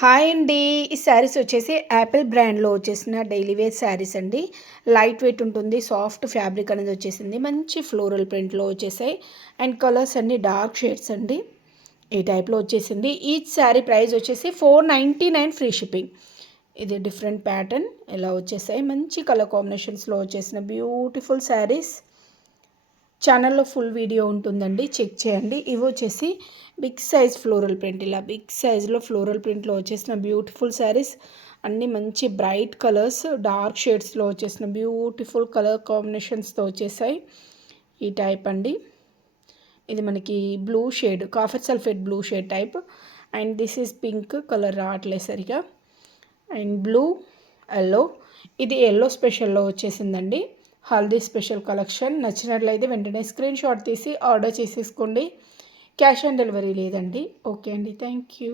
Hi అండి. ఈ శారీస్ వచ్చేసి యాపిల్ బ్రాండ్లో వచ్చేసిన డైలీ వేర్ శారీస్ అండి. లైట్ వెయిట్ ఉంటుంది, సాఫ్ట్ ఫ్యాబ్రిక్ అనేది వచ్చేసింది, మంచి ఫ్లోరల్ ప్రింట్లో వచ్చేసాయి అండ్ కలర్స్ అన్ని డార్క్ షేడ్స్ అండి. ఈ టైప్లో వచ్చేసింది. ఈచ్ శారీ ప్రైస్ వచ్చేసి 499 ఫ్రీ షిప్పింగ్. ఇది డిఫరెంట్ ప్యాటర్న్ ఇలా వచ్చేసాయి, మంచి కలర్ కాంబినేషన్స్లో వచ్చేసిన బ్యూటిఫుల్ శారీస్. ఛానల్లో ఫుల్ వీడియో ఉంటుందండి, చెక్ చేయండి. ఇవి వచ్చేసి బిగ్ సైజ్ ఫ్లోరల్ ప్రింట్, ఇలా బిగ్ సైజ్లో ఫ్లోరల్ ప్రింట్లో వచ్చేసిన బ్యూటిఫుల్ శారీస్. అన్నీ మంచి బ్రైట్ కలర్స్, డార్క్ షేడ్స్లో వచ్చేసిన బ్యూటిఫుల్ కలర్ కాంబినేషన్స్తో వచ్చేసాయి. ఈ టైప్ అండి. ఇది మనకి blue shade, copper sulphate blue shade type. And this is pink colour రావట్లేదు సరిగా. And blue, yellow. ఇది ఎల్లో స్పెషల్లో వచ్చేసిందండి. Haldi special collection. నచ్చినట్లయితే వెంటనే స్క్రీన్ షాట్ తీసి ఆర్డర్ చేసేసుకోండి. క్యాష్ ఆన్ డెలివరీ లేదండి. ఓకే అండి, థ్యాంక్ యూ.